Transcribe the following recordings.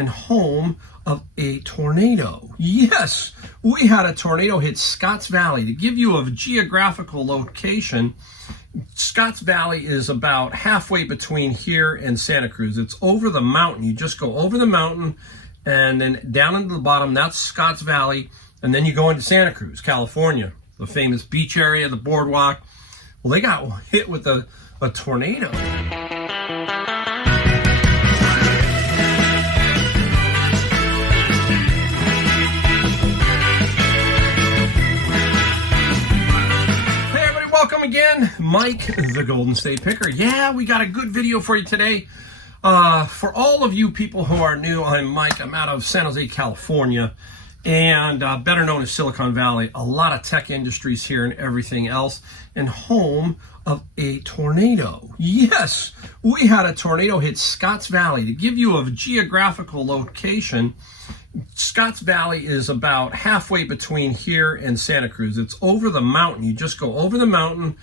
and home of a tornado. Yes, we had a tornado hit Scotts Valley. To give you a geographical location, Scotts Valley is about halfway between here and Santa Cruz. It's over the mountain. You just go over the mountain and then down into the bottom, that's Scotts Valley. And then you go into Santa Cruz, California, the famous beach area, the boardwalk. Well, they got hit with a tornado. Welcome again, Mike, the Golden State Picker. Yeah, we got a good video for you today. For all of you people who are new, I'm Mike. I'm out of San Jose, California, and better known as Silicon Valley. A lot of tech industries here and everything else, and home of a tornado. Yes, we had a tornado hit Scotts Valley. To give you a geographical location, Scotts Valley is about halfway between here and Santa Cruz. It's over the mountain. You just go over the mountain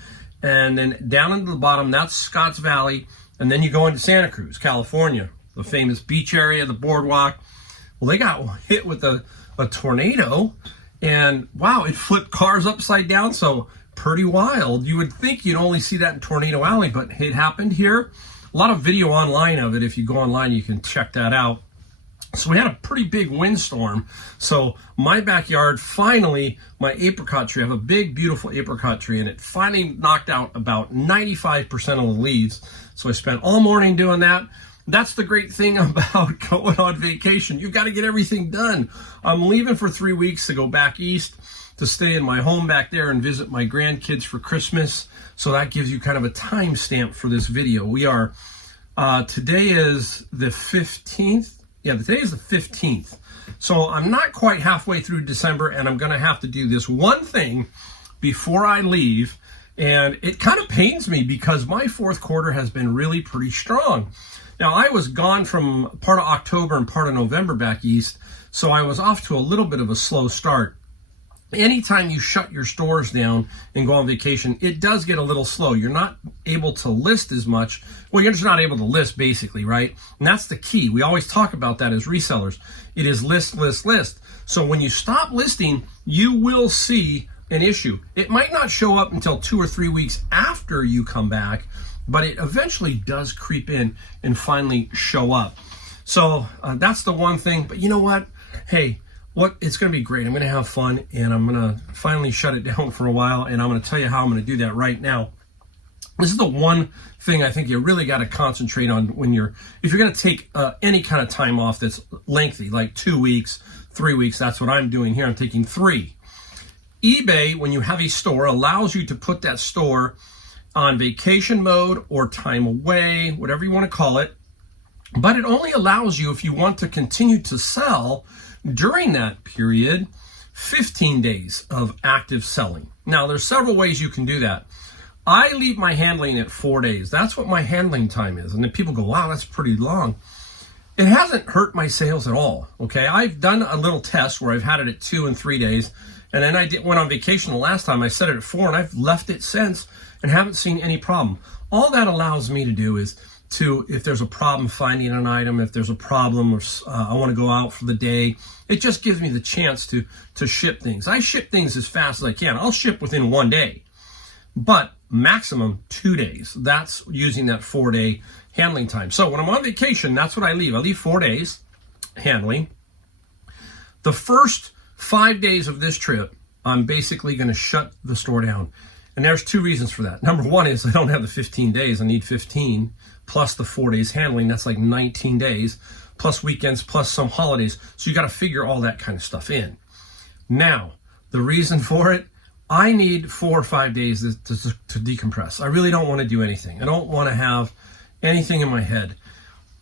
and then down into the bottom, that's Scotts Valley. And then you go into Santa Cruz, California, the famous beach area, the boardwalk. Well, they got hit with a tornado, and wow, it flipped cars upside down. So pretty wild. You would think you'd only see that in Tornado Alley, but it happened here. A lot of video online of it. If you go online, you can check that out. So we had a pretty big windstorm. So my backyard, finally, my apricot tree, I have a big, beautiful apricot tree, and it finally knocked out about 95% of the leaves. So I spent all morning doing that. That's the great thing about going on vacation. You've got to get everything done. I'm leaving for 3 weeks to go back east to stay in my home back there and visit my grandkids for Christmas. So that gives you kind of a timestamp for this video. We are, today is the 15th. Yeah, today is the 15th. So I'm not quite halfway through December, and I'm going to have to do this one thing before I leave. And it kind of pains me because my fourth quarter has been really pretty strong. Now, I was gone from part of October and part of November back east, so I was off to a little bit of a slow start. Anytime you shut your stores down and go on vacation, it does get a little slow. You're not able to list as much. Well, you're just not able to list, basically, right? And that's the key. We always talk about that as resellers. It is list, list, list. So when you stop listing, you will see an issue. It might not show up until 2 or 3 weeks after you come back, but it eventually does creep in and finally show up. So that's the one thing. But you know what? Hey, it's going to be great. I'm going to have fun, and I'm going to finally shut it down for a while, and I'm going to tell you how I'm going to do that right now. This is the one thing I think you really got to concentrate on if you're going to take any kind of time off that's lengthy, like 2 weeks, 3 weeks. That's what I'm doing here. I'm taking 3. eBay, when you have a store, allows you to put that store on vacation mode or time away, whatever you want to call it. But it only allows you, if you want to continue to sell during that period, 15 days of active selling. Now, there's several ways you can do that. I leave my handling at 4 days. That's what my handling time is. And then people go, wow, that's pretty long. It hasn't hurt my sales at all, okay? I've done a little test where I've had it at 2 and 3 days, and then went on vacation the last time. I set it at 4, and I've left it since and haven't seen any problem. All that allows me to do is if there's a problem finding an item, if there's a problem, or I want to go out for the day, it just gives me the chance to ship things. I ship things as fast as I can. I'll ship within 1 day, but maximum 2 days. That's using that 4-day handling time. So when I'm on vacation, that's what I leave. I leave 4 days handling. The first 5 days of this trip, I'm basically going to shut the store down. And there's 2 reasons for that. Number one is I don't have the 15 days. I need 15 plus the 4 days handling. That's like 19 days plus weekends plus some holidays. So you got to figure all that kind of stuff in. Now, the reason for it, I need 4 or 5 days to decompress. I really don't want to do anything. I don't want to have anything in my head.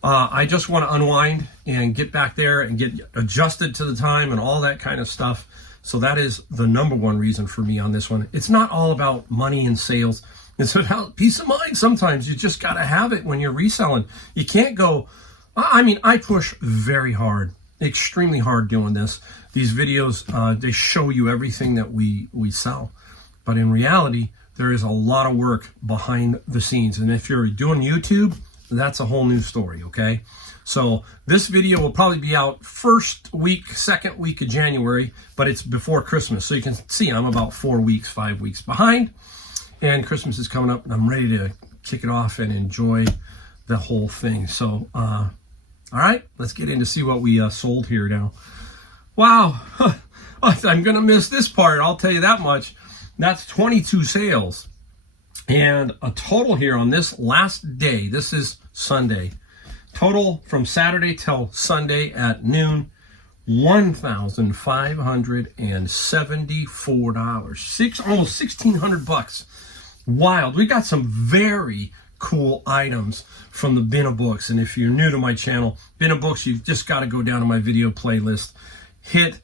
I just want to unwind and get back there and get adjusted to the time and all that kind of stuff. So that is the number one reason for me on this one. It's not all about money and sales. It's about peace of mind. Sometimes you just got to have it when you're reselling. You can't go, I push very hard, extremely hard doing this. These videos, they show you everything that we sell. But in reality, there is a lot of work behind the scenes. And if you're doing YouTube, that's a whole new story, okay? So this video will probably be out first week, second week of January, but it's before Christmas. So you can see I'm about 4 weeks, 5 weeks behind. And Christmas is coming up, and I'm ready to kick it off and enjoy the whole thing. So, all right, let's get in to see what we sold here now. Wow, I'm going to miss this part, I'll tell you that much. That's 22 sales. And a total here on this last day, this is Sunday, total from Saturday till Sunday at noon, $1,574. Almost $1,600. Wild. We got some very cool items from the Bin of Books. And if you're new to my channel, Bin of Books, you've just got to go down to my video playlist, hit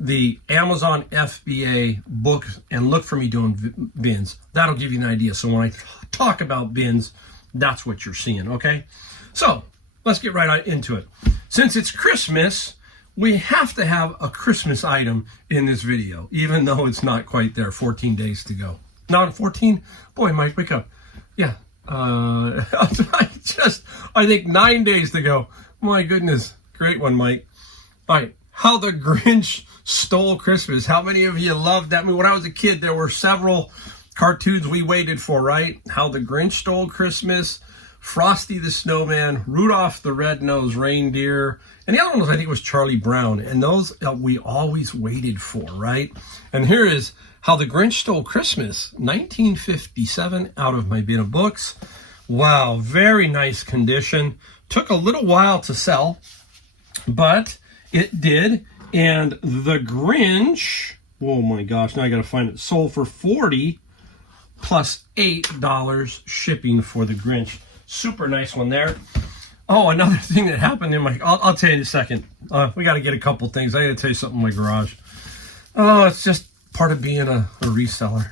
the Amazon FBA book, and look for me doing bins. That'll give you an idea. So when I talk about bins, that's what you're seeing, okay? So let's get right into it. Since it's Christmas, we have to have a Christmas item in this video, even though it's not quite there. 14 days to go. Not 14? Boy, Mike, wake up. Yeah. I think 9 days to go. My goodness. Great one, Mike. All right. How the Grinch Stole Christmas. How many of you loved that? I mean, when I was a kid, there were several cartoons we waited for, right? How the Grinch Stole Christmas, Frosty the Snowman, Rudolph the Red-Nosed Reindeer, and the other one was, I think, was Charlie Brown. And those we always waited for, right? And here is How the Grinch Stole Christmas, 1957, out of my Bin of Books. Wow, very nice condition. Took a little while to sell, but it did. And the Grinch, oh my gosh, now I got to find it, sold for $40 plus $8 shipping for the Grinch. Super nice one there. Oh, another thing that happened in my, I'll tell you in a second. We got to get a couple things. I got to tell you something in my garage. Oh, it's just part of being a reseller.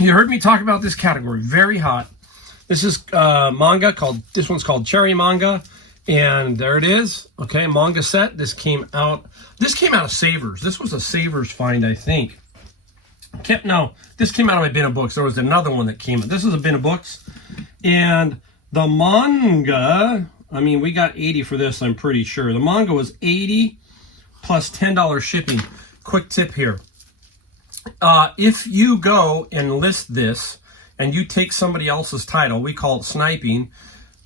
You heard me talk about this category, very hot. This is manga this one's called Cherry Manga. And there it is. Okay, manga set. This came out of Savers. This was a Savers find, I think. No, this came out of my Bin of Books. There was another one that came out. This is a Bin of Books. And the manga, I mean, we got 80 for this, I'm pretty sure. The manga was 80 plus $10 shipping. Quick tip here. If you go and list this and you take somebody else's title, we call it sniping,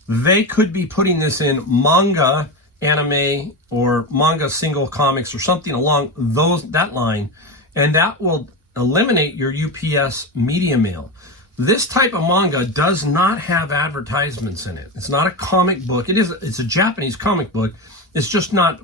they could be putting this in manga anime or manga single comics or something along that line, and that will eliminate your UPS media mail. This type of manga does not have advertisements in it. It's not a comic book. It's a Japanese comic book. It's just not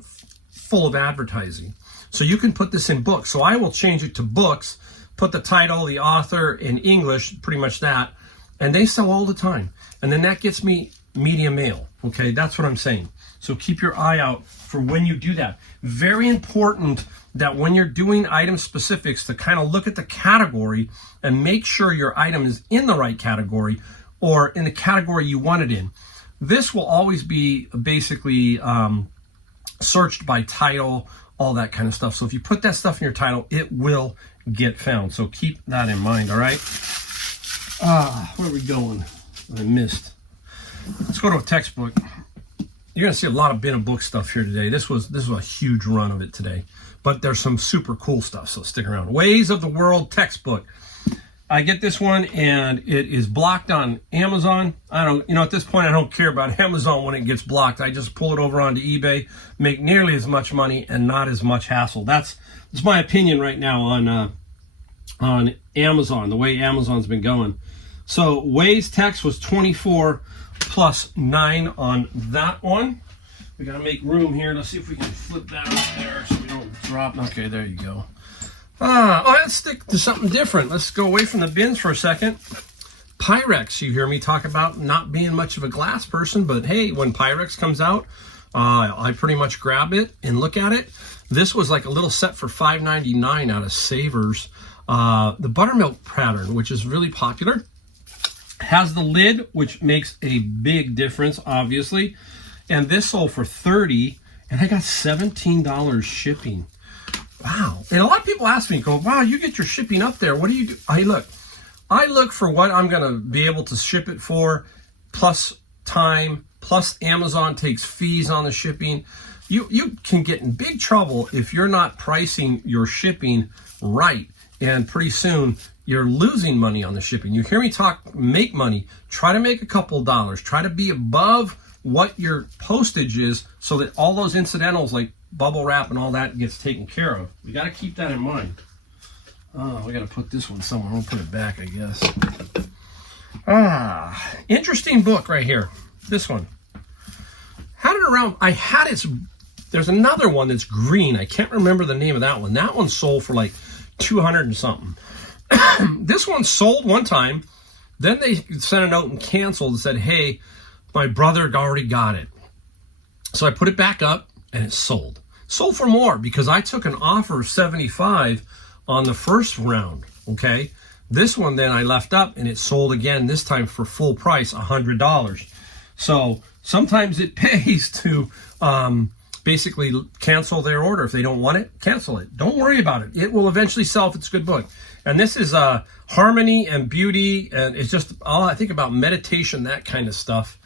full of advertising. So you can put this in books. So I will change it to books, put the title, the author in English, pretty much that, and they sell all the time. And then that gets me media mail. Okay, that's what I'm saying. So keep your eye out for when you do that. Very important that when you're doing item specifics to kind of look at the category and make sure your item is in the right category or in the category you want it in. This will always be basically searched by title, all that kind of stuff. So if you put that stuff in your title, it will get found. So keep that in mind, all right? Where are we going? I missed. Let's go to a textbook. You're going to see a lot of Bin of Book stuff here today. This was a huge run of it today. But there's some super cool stuff, so stick around. Ways of the World textbook. I get this one, and it is blocked on Amazon. At this point, I don't care about Amazon when it gets blocked. I just pull it over onto eBay, make nearly as much money and not as much hassle. That's my opinion right now on Amazon, the way Amazon's been going. So Ways text was 24 plus 9 on that one. We got to make room here. Let's see if we can flip that up there so we don't drop. Okay, there you go. Let's stick to something different. Let's go away from the bins for a second. Pyrex, you hear me talk about not being much of a glass person, but hey, when Pyrex comes out, I pretty much grab it and look at it. This was like a little set for $5.99 out of Savers. The buttermilk pattern, which is really popular, has the lid, which makes a big difference, obviously. And this sold for $30, and I got $17 shipping. Wow. And a lot of people ask me, go, wow, you get your shipping up there. What do you do? I look for what I'm going to be able to ship it for, plus time, plus Amazon takes fees on the shipping. You can get in big trouble if you're not pricing your shipping right, and pretty soon you're losing money on the shipping. You hear me talk, make money. Try to make a couple dollars. Try to be above what your postage is so that all those incidentals like bubble wrap and all that gets taken care of. We got to keep that in mind. Oh, we got to put this one somewhere. We'll put it back, I guess. Interesting book right here. This one. Had it around. I had it. There's another one that's green. I can't remember the name of that one. That one sold for like 200 and something. This one sold one time. Then they sent a note and canceled and said, hey, my brother already got it. So I put it back up and it sold. Sold for more because I took an offer of 75 on the first round, okay? This one then I left up and it sold again, this time for full price, $100. So sometimes it pays to basically cancel their order. If they don't want it, cancel it. Don't worry about it. It will eventually sell if it's a good book. And this is harmony and beauty, and it's just all I think about meditation, that kind of stuff.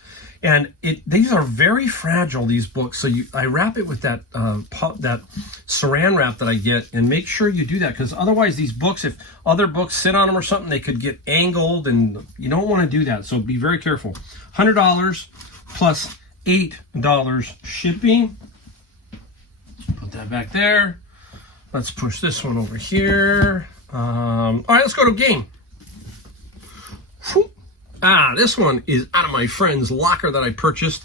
And these are very fragile, these books. So I wrap it with that that saran wrap that I get, and make sure you do that, because otherwise these books, if other books sit on them or something, they could get angled, and you don't want to do that. So be very careful. $100 plus $8 shipping. Put that back there. Let's push this one over here. All right, let's go to game. Whew. This one is out of my friend's locker that I purchased.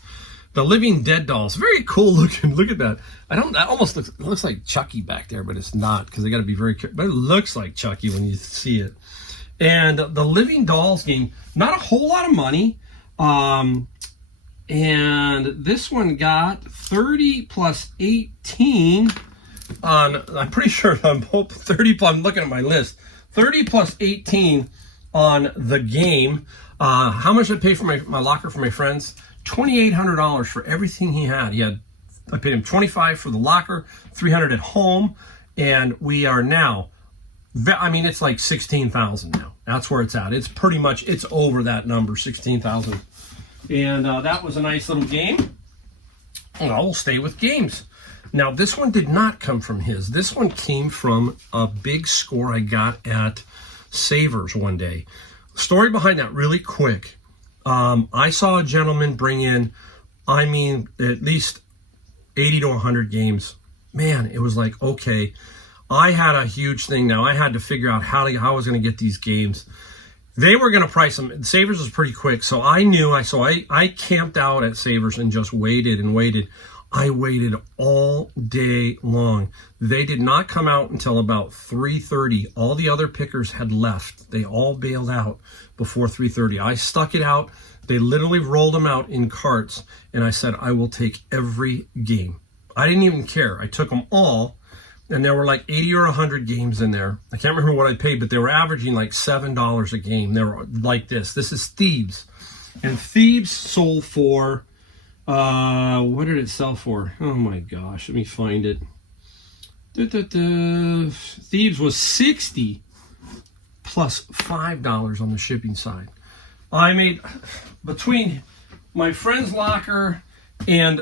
The Living Dead dolls. Very cool looking. Look at that. That almost looks like Chucky back there, but it's not, because they got to be very careful. But it looks like Chucky when you see it. And the Living Dolls game, not a whole lot of money. And this one got 30 plus 18 on, I'm pretty sure, I'm 30, I'm looking at my list. 30 plus 18 on the game. How much did I pay for my locker for my friends? $2,800 for everything he had. I paid him $25 for the locker, $300 at home, and we are now, I mean, it's like $16,000 now. That's where it's at. It's pretty much, it's over that number, $16,000. And that was a nice little game. And I will stay with games. Now, this one did not come from his. This one came from a big score I got at Savers one day. Story behind that really quick. I saw a gentleman bring in, I mean, at least 80 to 100 games. Man, it was like, okay, I had a huge thing now. I had to figure out how I was going to get these games. They were going to price them. Savers was pretty quick, so I knew. I camped out at Savers and just waited and waited. I waited all day long. They did not come out until about 3:30. All the other pickers had left. They all bailed out before 3:30. I stuck it out. They literally rolled them out in carts, and I said, I will take every game. I didn't even care. I took them all, and there were like 80 or 100 games in there. I can't remember what I paid, but they were averaging like $7 a game. They were like this. This is Thieves. And Thieves sold for... what did it sell for? Oh my gosh, let me find it. Thieves was $60 plus $5 on the shipping side. I made, between my friend's locker and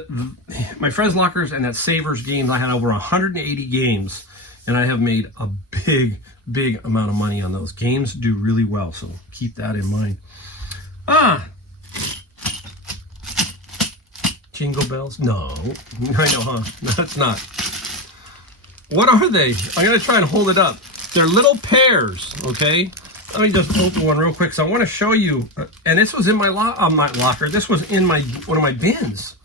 my friend's lockers and that Savers games, I had over 180 games, and I have made a big amount of money on those. Games do really well, so keep that in mind. Jingle bells? No. I know, huh? No, it's not. What are they? I'm going to try and hold it up. They're little pears, okay? Let me just open one real quick. So I want to show you. And this was in my locker. This was in one of my bins.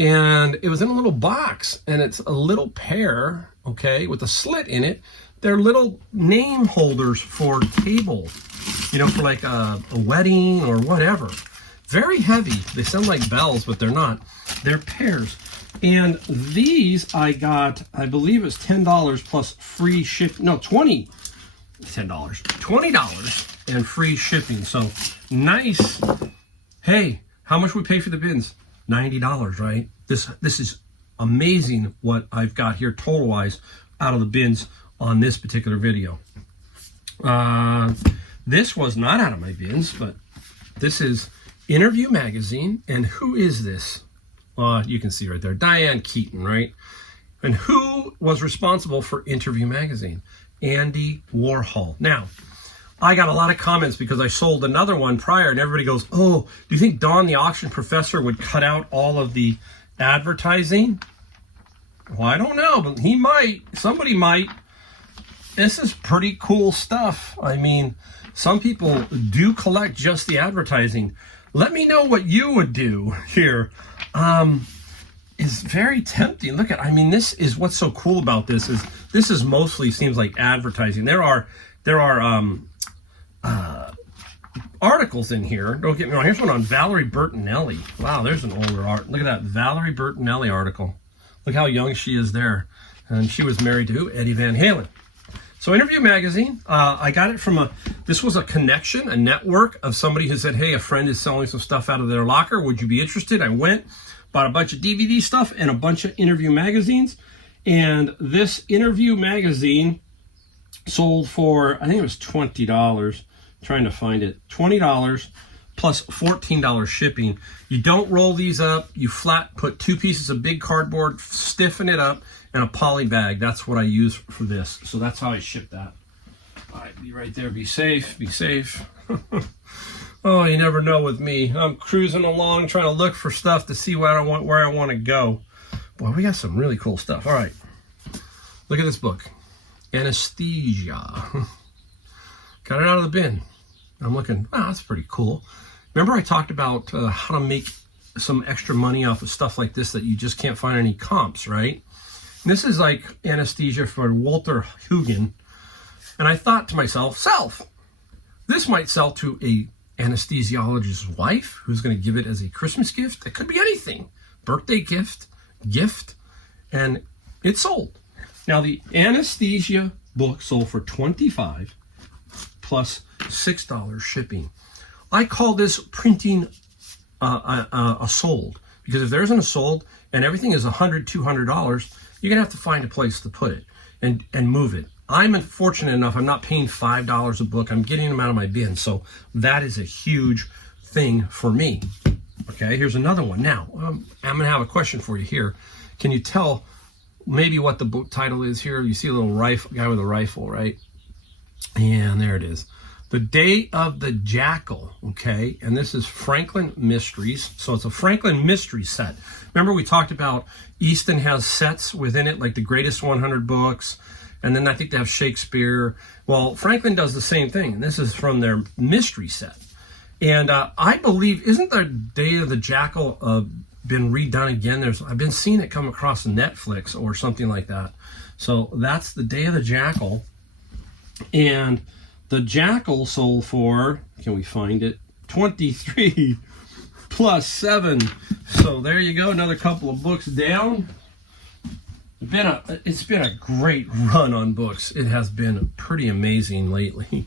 And it was in a little box. And it's a little pear, okay, with a slit in it. They're little name holders for table, you know, for like a wedding or whatever. Very heavy. They sound like bells, but they're not. They're pears. And these I got, I believe it was $10 plus free ship. No, $10. $20 and free shipping. So nice. Hey, how much we pay for the bins? $90, right? This is amazing what I've got here total-wise out of the bins on this particular video. This was not out of my bins, but this is Interview Magazine. And who is this? You can see right there, Diane Keaton, right? And who was responsible for Interview Magazine? Andy Warhol. Now, I got a lot of comments because I sold another one prior, and everybody goes, oh, do you think Don the auction professor would cut out all of the advertising? Well, I don't know, but he might. Somebody might. This is pretty cool stuff. I mean, some people do collect just the advertising. Let me know what you would do here. Is very tempting. Look at, I mean, this is what's so cool about this is mostly seems like advertising. There are articles in here. Don't get me wrong. Here's one on Valerie Bertinelli. Wow, there's an older art. Look at that Valerie Bertinelli article. Look how young she is there. And she was married to who? Eddie Van Halen. So Interview Magazine, I got it from this was a connection, a network of somebody who said, hey, a friend is selling some stuff out of their locker. Would you be interested? I went, bought a bunch of DVD stuff and a bunch of Interview magazines. And this Interview magazine sold for, I think it was $20. Trying to find it. $20 plus $14 shipping. You don't roll these up. You flat put 2 pieces of big cardboard, stiffen it up, and a poly bag. That's what I use for this. So that's how I ship that. All right, be right there. Be safe. Be safe. Oh, you never know with me. I'm cruising along trying to look for stuff to see where I want to go. Boy, we got some really cool stuff. All right. Look at this book. Anesthesia. Got it out of the bin. I'm looking, that's pretty cool. Remember I talked about how to make some extra money off of stuff like this that you just can't find any comps, right? And this is like Anesthesia for Walter Hugen. And I thought to myself, this might sell to a anesthesiologist's wife who's going to give it as a Christmas gift. It could be anything. Birthday gift, and it sold. Now the Anesthesia book sold for $25 plus $6 shipping. I call this printing a sold, because if there isn't a sold and everything is $100, $200, you're gonna have to find a place to put it and move it. I'm unfortunate enough, I'm not paying $5 a book. I'm getting them out of my bin. So that is a huge thing for me. Okay, here's another one. Now, I'm gonna have a question for you here. Can you tell maybe what the book title is here? You see a little guy with a rifle, right? And there it is. The Day of the Jackal, okay? And this is Franklin Mysteries. So it's a Franklin Mystery set. Remember we talked about Easton has sets within it, like the greatest 100 books. And then I think they have Shakespeare. Well, Franklin does the same thing. And this is from their mystery set. And I believe, isn't the Day of the Jackal been redone again? I've been seeing it come across Netflix or something like that. So that's the Day of the Jackal. And the Jackal sold for, can we find it? 23 plus 7. So there you go, another couple of books down. It's been a great run on books. It has been pretty amazing lately.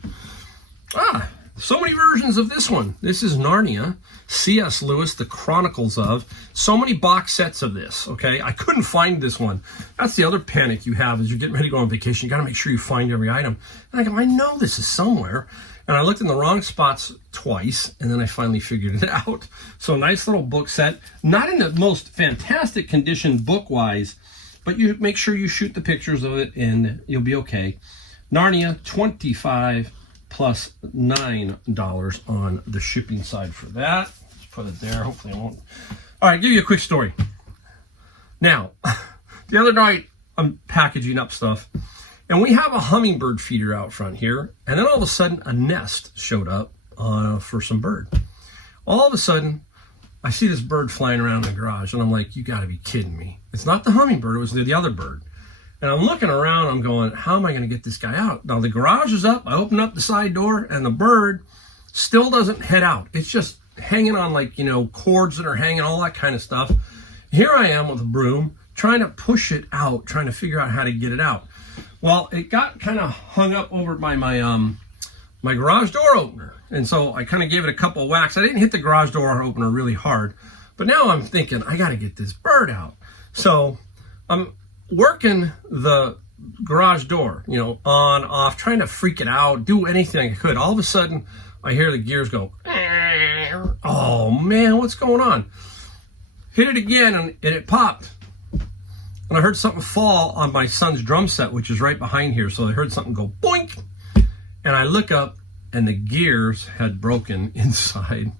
So many versions of this one. This is Narnia, C.S. Lewis, The Chronicles of. So many box sets of this, okay? I couldn't find this one. That's the other panic you have as you're getting ready to go on vacation. You got to make sure you find every item. And I go, I know this is somewhere. And I looked in the wrong spots twice, and then I finally figured it out. So nice little book set. Not in the most fantastic condition book-wise, but you make sure you shoot the pictures of it, and you'll be okay. Narnia, $25 plus $9 on the shipping side for that. Let's put it there. Hopefully I won't. All right, give you a quick story. Now, the other night I'm packaging up stuff, and we have a hummingbird feeder out front here, and then all of a sudden a nest showed up for some bird. All of a sudden, I see this bird flying around in the garage, and I'm like, you got to be kidding me. It's not the hummingbird, it was the other bird. And I'm looking around, I'm going, how am I going to get this guy out? Now, the garage is up. I open up the side door, and the bird still doesn't head out. It's just hanging on, like, cords that are hanging, all that kind of stuff. Here I am with a broom, trying to push it out, trying to figure out how to get it out. Well, it got kind of hung up over by my garage door opener. And so I kind of gave it a couple of whacks. I didn't hit the garage door opener really hard. But now I'm thinking, I got to get this bird out. So I'm working the garage door, on, off, trying to freak it out, do anything I could. All of a sudden, I hear the gears go, Oh man, what's going on? Hit it again and it popped. And I heard something fall on my son's drum set, which is right behind here. So I heard something go boink. And I look up and the gears had broken inside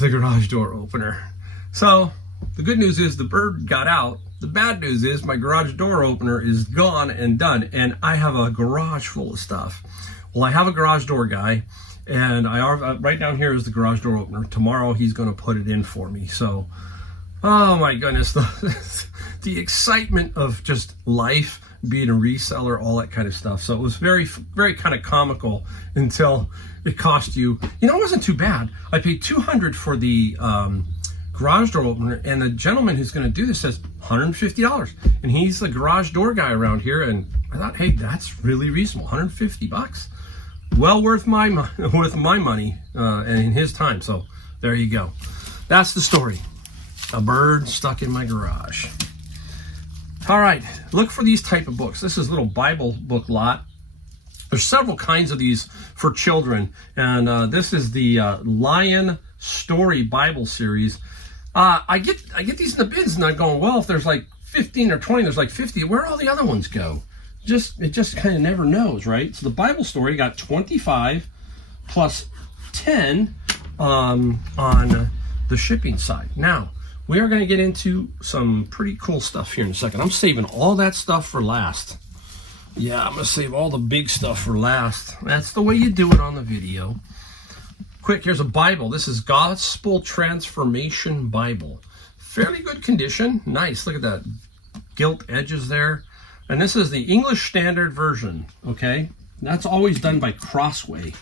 the garage door opener. So the good news is the bird got out. The bad news is my garage door opener is gone and done. And I have a garage full of stuff. Well, I have a garage door guy. And right down here is the garage door opener. Tomorrow he's going to put it in for me. So, oh my goodness, the excitement of just life, being a reseller, all that kind of stuff. So it was very, very kind of comical until it cost you, it wasn't too bad. I paid $200 for the garage door opener, and the gentleman who's going to do this says $150. And he's the garage door guy around here. And I thought, hey, that's really reasonable, $150. Well worth my money and in his time. So there you go. That's the story. A bird stuck in my garage. All right, look for these type of books. This is a little Bible book lot. There's several kinds of these for children, and this is the Lion Story Bible series. I get these in the bins, and I'm going, well, if there's like 15 or 20, there's like 50. Where all the other ones go? It just kind of never knows, right? So the Bible story got 25 plus 10 on the shipping side. Now, we are going to get into some pretty cool stuff here in a second. I'm saving all that stuff for last. Yeah, I'm going to save all the big stuff for last. That's the way you do it on the video. Quick, here's a Bible. This is Gospel Transformation Bible. Fairly good condition. Nice. Look at that gilt edges there. And this is the English Standard Version, okay? That's always done by Crossway.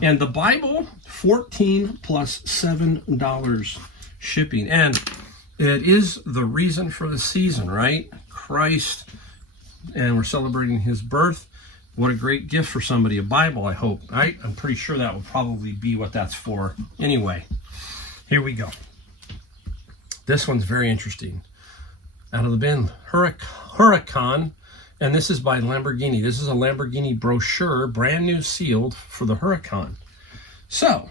And the Bible, $14 plus $7 shipping. And it is the reason for the season, right? Christ, and we're celebrating his birth. What a great gift for somebody, a Bible, I hope, right? I'm pretty sure that would probably be what that's for. Anyway, here we go. This one's very interesting. Out of the bin, Huracan, and this is by Lamborghini. This is a Lamborghini Brochure, brand new sealed for the Huracan. So,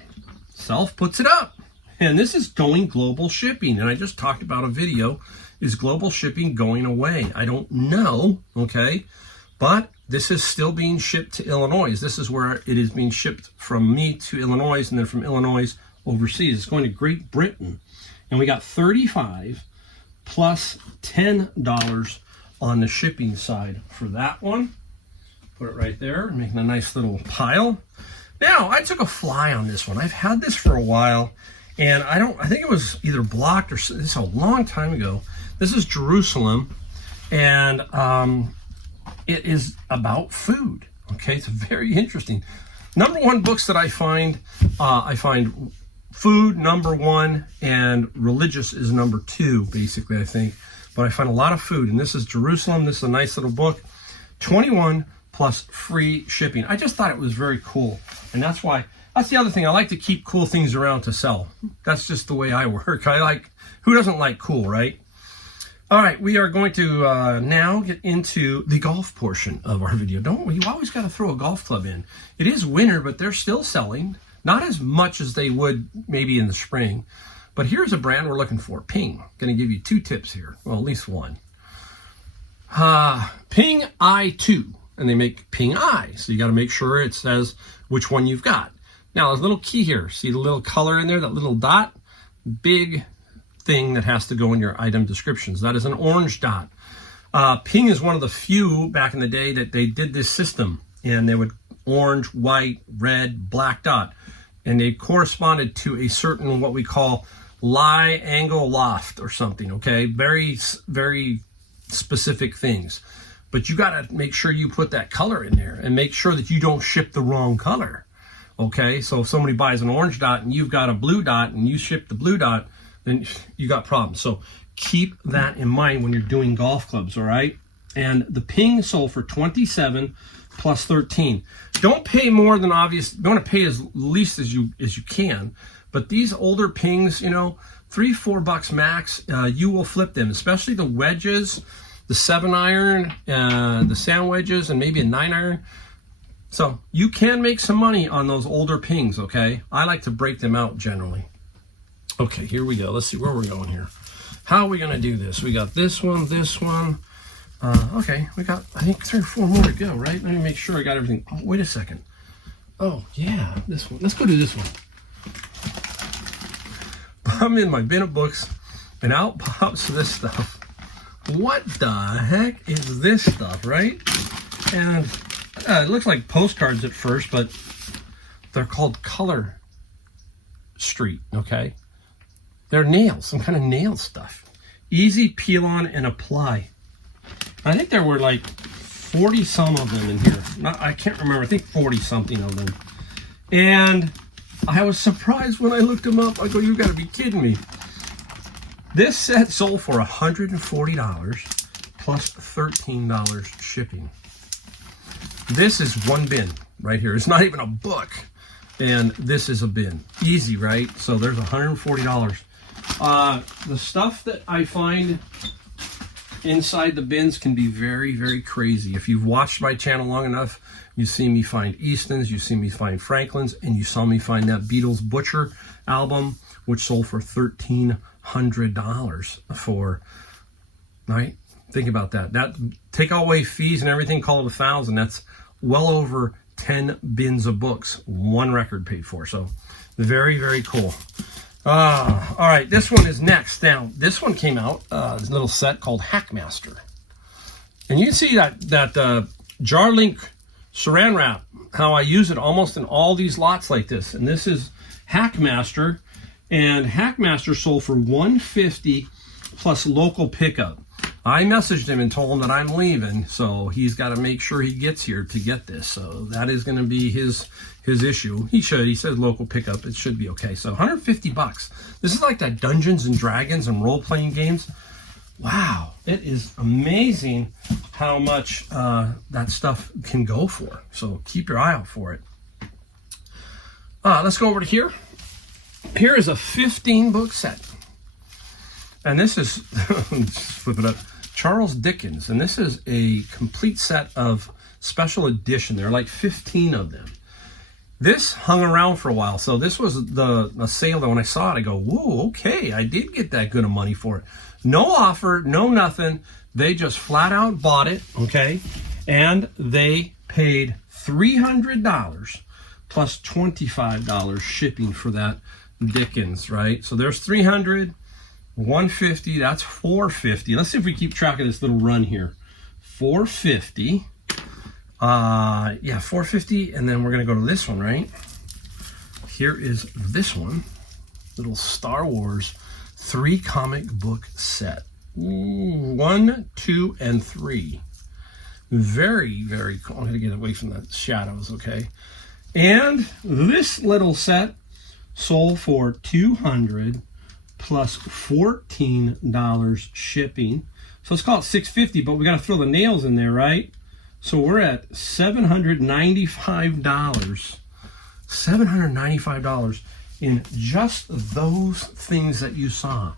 Self puts it up, and this is going global shipping, and I just talked about a video. Is global shipping going away? I don't know, okay? But this is still being shipped to Illinois. This is where it is being shipped from me to Illinois, and then from Illinois overseas. It's going to Great Britain. And we got 35 plus $10 on the shipping side for that one. Put it right there, making a nice little pile. Now, I took a fly on this one. I've had this for a while, and I think it was either blocked or this is a long time ago. This is Jerusalem, and it is about food. Okay, it's very interesting. Number one books that I find food number one, and religious is number two, basically, I think. But I find a lot of food, and this is Jerusalem. This is a nice little book. 21 plus free shipping. I just thought it was very cool, and that's the other thing. I like to keep cool things around to sell. That's just the way I work. Who doesn't like cool, right? All right, we are going to now get into the golf portion of our video. You always got to throw a golf club in. It is winter, but they're still selling. Not as much as they would maybe in the spring. But here's a brand we're looking for, Ping. Going to give you two tips here. Well, at least one. Ping I2. And they make Ping I. So you got to make sure it says which one you've got. Now, there's a little key here. See the little color in there, that little dot? Big thing that has to go in your item descriptions. That is an orange dot. Ping is one of the few back in the day that they did this system. And they would orange, white, red, black dot. And they corresponded to a certain, what we call, lie, angle, loft or something, okay? Very, very specific things. But you got to make sure you put that color in there and make sure that you don't ship the wrong color, okay? So if somebody buys an orange dot and you've got a blue dot and you ship the blue dot, then you got problems. So keep that in mind when you're doing golf clubs, all right? And the Ping sold for $27 plus 13. Don't pay more than obvious. You want to pay as least as you can. But these older Pings, $3-4 max, you will flip them, especially the wedges, the 7-iron, the sand wedges, and maybe a 9-iron. So you can make some money on those older pings, okay? I like to break them out generally. Okay, here we go. Let's see where we're going here. How are we going to do this? We got this one, this one. Okay, we got, I think, 3 or 4 more to go, right? Let me make sure I got everything. Oh, wait a second. Oh, yeah, this one. Let's go do this one. I'm in my bin of books, and out pops this stuff. What the heck is this stuff, right? And it looks like postcards at first, but they're called Color Street, okay? They're nails, some kind of nail stuff. Easy peel on and apply. I think there were like 40 some of them in here. I can't remember, I think 40 something of them. And I was surprised when I looked them up. I go, you gotta be kidding me. This set sold for $140 plus $13 shipping. This is one bin right here. It's not even a book. And this is a bin. Easy, right? So there's $140. The stuff that I find inside the bins can be very, very crazy. If you've watched my channel long enough, you see me find Eastons, you see me find Franklin's, and you saw me find that Beatles Butcher album, which sold for $1,300 for, right? Think about that. That take away fees and everything, call it $1,000. That's well over 10 bins of books, one record paid for. So very, very cool. All right, this one is next. Now, this one came out, this little set called Hackmaster. And you can see that jar link saran wrap, how I use it almost in all these lots like this. And this is Hackmaster, and Hackmaster sold for $150 plus local pickup. I messaged him and told him that I'm leaving, so he's got to make sure he gets here to get this. So that is going to be his issue. He says local pickup. It should be okay. So $150. This is like that Dungeons and Dragons and role-playing games. Wow, it is amazing how much that stuff can go for. So keep your eye out for it. Let's go over to here. Here is a 15-book set. And this is, let's flip it up, Charles Dickens. And this is a complete set of special edition. There are like 15 of them. This hung around for a while. So this was a sale that when I saw it, I go, whoa, okay, I did get that good of money for it. No offer, no nothing. They just flat out bought it, okay? And they paid $300 plus $25 shipping for that Dickens, right? So there's $300, $150, that's $450. Let's see if we keep track of this little run here. $450. Yeah, $450, and then we're gonna go to this one, right? Here is this one, little Star Wars 3 comic book set. 1, 2, and 3. Very, very cool. I'm gonna get away from the shadows, okay? And this little set sold for $200 plus $14 shipping. So let's call it $650, but we got to throw the nails in there, right? So we're at $795. $795 in just those things that you saw.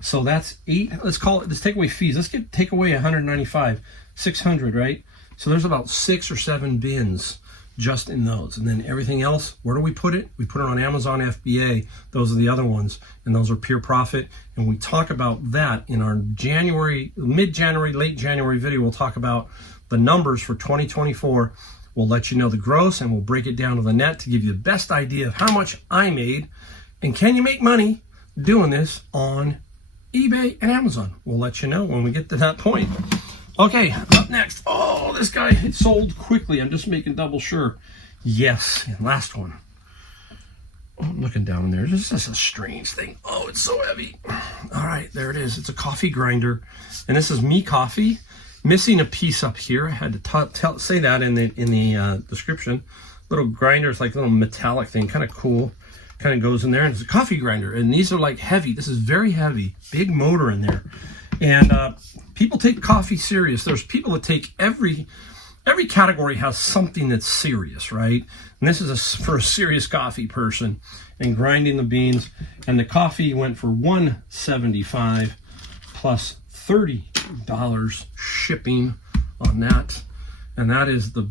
So that's 8. Let's call it. Let's take away fees. Let's take away 195. 600, right? So there's about 6 or 7 bins just in those. And then everything else, where do we put it? We put it on Amazon FBA. Those are the other ones, and those are pure profit. And we talk about that in our January, mid-January, late January video. We'll talk about the numbers for 2024. We'll let you know the gross, and we'll break it down to the net to give you the best idea of how much I made. And can you make money doing this on eBay and Amazon? We'll let you know when we get to that point. Okay, up next. Oh, this guy, it sold quickly. I'm just making double sure. Yes, and last one. Oh, I'm looking down in there. This is a strange thing. Oh, it's so heavy. All right, there it is. It's a coffee grinder, and this is Me Coffee. Missing a piece up here. I had to say that in the description. Little grinder. It's like a little metallic thing, kind of cool. Kind of goes in there, and it's a coffee grinder. And these are like heavy. This is very heavy. Big motor in there. And people take coffee serious. There's people that take every category has something that's serious, right? And this is for a serious coffee person. And grinding the beans, and the coffee went for $175 plus $30 shipping on that. And that is the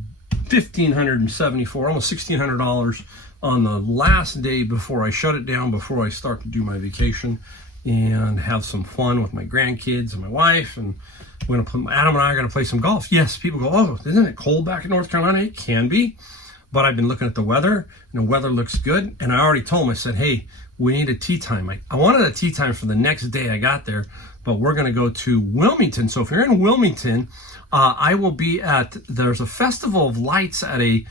$1,574, almost $1,600 on the last day before I shut it down, before I start to do my vacation and have some fun with my grandkids and my wife. And we're gonna put, Adam and I are gonna play some golf. Yes, people go, oh, isn't it cold back in North Carolina? It can be, but I've been looking at the weather and the weather looks good. And I already told him, I said, hey, we need a tee time. I wanted a tee time for the next day I got there, but we're gonna go to Wilmington. So if you're in Wilmington, I will be at, there's a festival of lights at a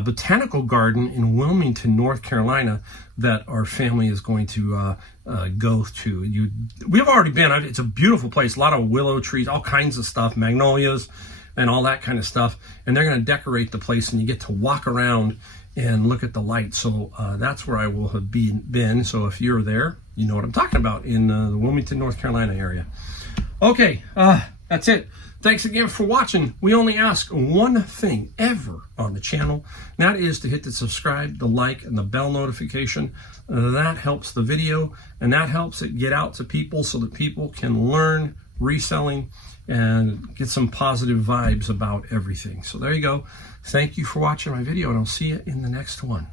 botanical garden in Wilmington, North Carolina, that our family is going to go to. We've already been. It's a beautiful place. A lot of willow trees, all kinds of stuff, magnolias, and all that kind of stuff. And they're going to decorate the place, and you get to walk around and look at the lights. So that's where I will have been. So if you're there, you know what I'm talking about in the Wilmington, North Carolina area. Okay, that's it. Thanks again for watching. We only ask one thing ever on the channel, and that is to hit the subscribe, the like, and the bell notification. That helps the video, and that helps it get out to people so that people can learn reselling and get some positive vibes about everything. So there you go. Thank you for watching my video, and I'll see you in the next one.